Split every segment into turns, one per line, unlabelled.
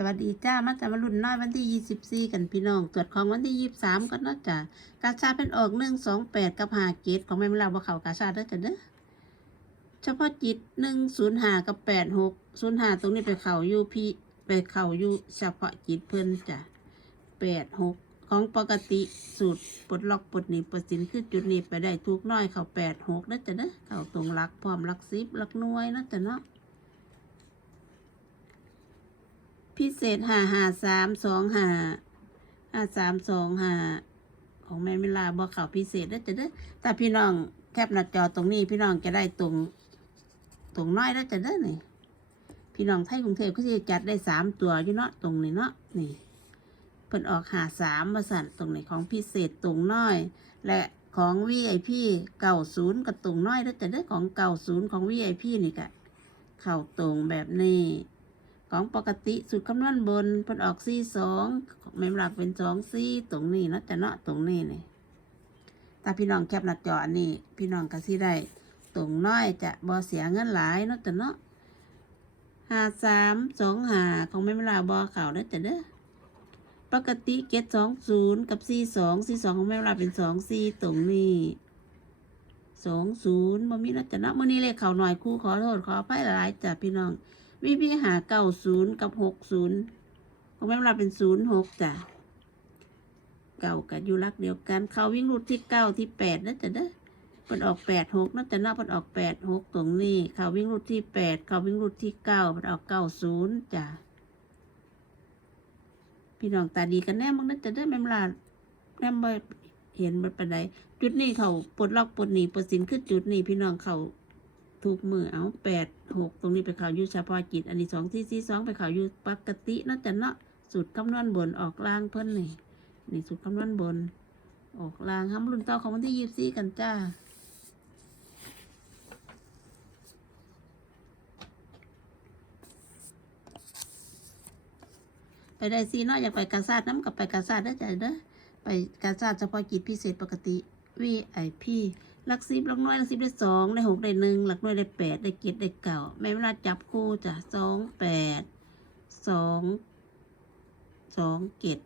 สวัสดีจ้ามาจากมารุ่นน้อยวันที่ยี่สิบสี่กันพี่น้องตรวจของวันที่ยี่สามกันเนาะจ้ะกาชาเป็นออกหนึ่งสองแปดกับหาเกตของแม่เวลาบ่เขากาชาเด้อจ้ะเด้อเฉพาะจิตหนึ่งศูนย์หากับแปดหกศูนย์หาตรงนี้ไปเข่าอยู่พี่ไปเข่าอยู่เฉพาะจิตเพิ่นจ้ะแปดหกของปกติสูตรปลดล็อกปลดหนีบปลดสินคือจุดหนี้ไปได้ทุกน้อยเข่าแปดหกเด้อจ้ะเด้อเข่าตรงรักพร้อมรักซิบรักหน่วยเนาะจ้ะเนาะ พิเศษห้าห้าสามสองห้าห้าสามสองห้าของแม่เวลาบอข่าวพิเศษได้อจะเด้อถ้าพี่น้องแคปหน้าจอตรงนี้ พี่น้องจะได้ตรงตรงน้อยได้อจะเด้อนี่พี่น้องไทยกรุงเทพเขาจะจัดได้สามตัวอยู่เนาะตรงนี้เนาะนี่เพิ่นออกหาสามมาสั่นตรงนี้ของพิเศษตรงน้อย และของวีไอพีเก่าศูนย์กับตรงน้อยได้อจะเด้อของเก่าศูนย์ของวีไอพีนี่กะเข้าตรงแบบนี้ ของปกติสุดคำนวณบนเพิ่นออกซี่สองแม่นหลักเป็นสองซี่ตรงนี้เนาะจะเนาะตรงนี้นี่ถ้าพี่น้องแคปหน้าจออันนี้ พี่น้องก็สิได้ตรงน้อยจะบ่เสียเงินหลายเนาะจะเนาะห้าสามสองห้าของแม่นลาบ่เข่าเด้อจะเด้อปกติเกตสองศูนย์กับซี่สองซี่สองของแม่ลาเป็นสองซี่ตรงนี้สองศูนย์บ่มีเนาจะเนาะมื้อนี้เลขเข่าหน่อยครู่ขอโทษขออภัยหลายจ้ะพี่น้อง วิพีหาเก้าศูนย์กับหกศูนย์ของแม่เราเป็นศูนย์หกจ้ะเก่ากับยูรักเดียวกัน เขาวิ่งรูดที่เก้าที่แปดนะจ๊ะเด้อมันออกแปดหกนะจ๊ะเนาะมันออกแปดหกตรงนี้ เขาวิ่งรูดที่แปดเขาวิ่งรูดที่เก้ามันออกเก้าศูนย์จ้ะพี่น้องตาดีกันแน่มั้งนะจ๊ะเด้อแม่มลาแน่บ่เห็นมันเป็นไรจุดนี้เขาปลดล็อกปลดหนีปลดสินคือจุดนี้พี่น้องเขา ถูกมือเอาแปดหกตรงนี้ไปข่าวยูเฉพาะจิตอันนี้สองที่สี่สองไปข่าวยูปกตินาะจันเนาะสูตรคำนวณบนออกล่างเพิ่นนี่นี่สูตรคำนวณบน ออกล่างห้ามรุ่นเต้าของวันที่ยี่สิบสี่กันจ้าไปได้ซีเนาะอยากไปกาซาดน้ำกับไปกาซาดได้อจ้ะเด้อไปกาซาดเฉพาะกิจพิเศษปกติ VIP หลักสิบหลักน้อยหลักสิบได้สองได้หกได้หนึ่งหลักน้อยได้แปดได้เจ็ดได้เก้าแม่เวลาจับคู่จ้ะสองแปดสองสองเจ็ด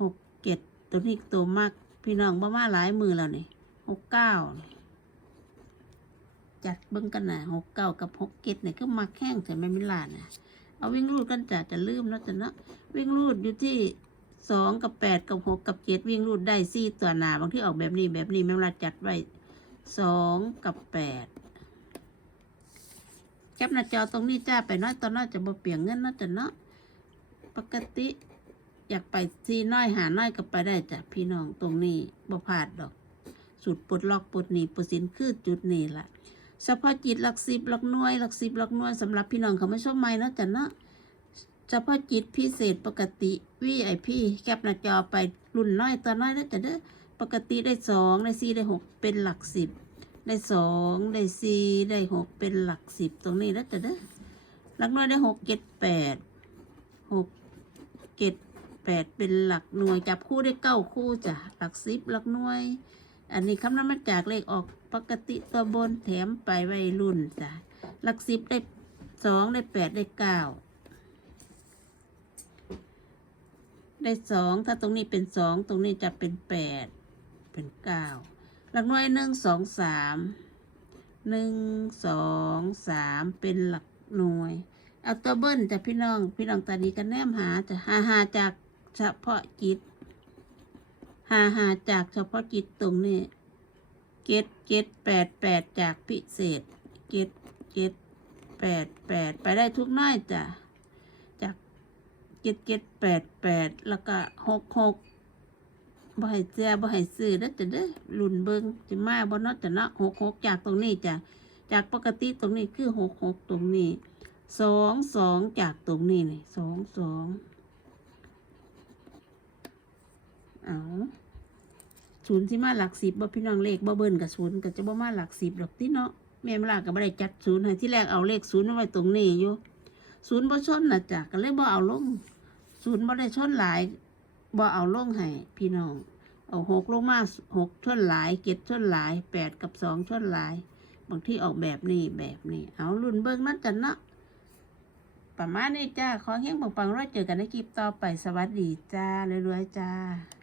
หกเจ็ดตัวนี้ตัวมากพี่น้องบ้ามาหลายมือแล้วนี่หกเก้าจัดเบิ้งกันนะหกเก้ากับหกเจ็ดเนี่ยก็มาแข้งแต่ไม่มิลานนะเอาวิ่งรูดกันจ้ะจะลืมแล้วจ้ะเนาะวิ่งรูดอยู่ที่ สองกับแปดกับหกกับเจ็ดวิ่งรูดได้สี่ตัวหนาบางที่ออกแบบนี้แบบนี้แม่เวลาจัดไว้สองกับแปดแคปหน้าจอตรงนี้จ้าไปน้อยตอนน้อยจะบ่เปลี่ยนเงินเนาะจ้ะเนาะปกติ อยากไปซีน้อยหาน้อยก็ไปได้จ้ะพี่น้องตรงนี้บ่พลาดดอกสุดปลดล็อกปลดหนีปลดสินคือจุดนี้แหละเฉพาะจิตหลักสิบหลักหน่วยหลักสิบหลักหน่วยสำหรับพี่น้องเขาไม่ชอบไม่เนะจ้ะเนาะ เฉพาะจิตพิเศษปกติ VIP แคปหน้าจอไปรุ่นน้อยตัวน้อยแล้วจะเด้ปกติได้สองได้สี่ได้หกเป็นหลักสิบได้สองได้สี่ได้หกเป็นหลักสิบตรงนี้แล้วจะเด้หลักน้อยได้หกเจ็ดแปดหกเจ็ดแปดเป็นหลักหน่วยจับคู่ได้เก้าคู่จ้ะหลักสิบหลักหน่วย อันนี้คำนวณมาจากเลขออกปกติตัวบนแถมไปไว้รุ่นจ้ะหลักสิบได้สองได้แปดได้เก้า ได้สองถ้าตรงนี้เป็นสองตรงนี้จะเป็นแปดเป็นเก้าหลักหน่วยหนึ่งสองสามหนึ่งสองสามเป็นหลักหน่วย เอาตัวเบิ้ลจากพี่น้อง พี่น้องตาดีกันแนมหาจะหาหาจากเฉพาะจิตหาหาจากเฉพาะจิตตรงนี้เจ็ดเจ็ดแปดแปดจากพิเศษเจ็ดเจ็ดแปดแปดไปได้ทุกน้อยจ้ะ เจ็ดเจ็ดแปดแปดแล้วก็หกหกบ่ให้เสียบ่ให้ซื้อแล้วจะเด้อลุ่นเบิงจะมาบ่เนาะจะเนาะหกหกจากตรงนี้จ้ะจากปกติตรงนี้คือหกหกตรงนี้สองสองจากตรงนี้นี่สองสองเอาศูนย์ที่มาหลักสิบบ่พี่น้องเลขบ่เบิ่นกับศูนย์ก็จะบ่มาหลักสิบดอกที่เนาะแม่เวลาก็บ่ได้จัดศูนย์ให้ที่แรกเอาเลขศูนย์ไว้ตรงนี้อยู่ ศูนย์บ่ชนนะจ๊ะก็เลยบ่เอาลง ศูนย์บ่ได้ชนหลายบ่เอาลงให้พี่น้อง เอาหกลงมาหกชนหลายเจ็ดชนหลายแปดกับสองชนหลาย บางที่ออกแบบนี้แบบนี้ เอารุ่นเบิ้งนั่นจ้ะเนาะประมาณนี้จ้า ขอเฮงปังๆรอเจอกันในคลิปต่อไปสวัสดีจ้ารวยๆจ้า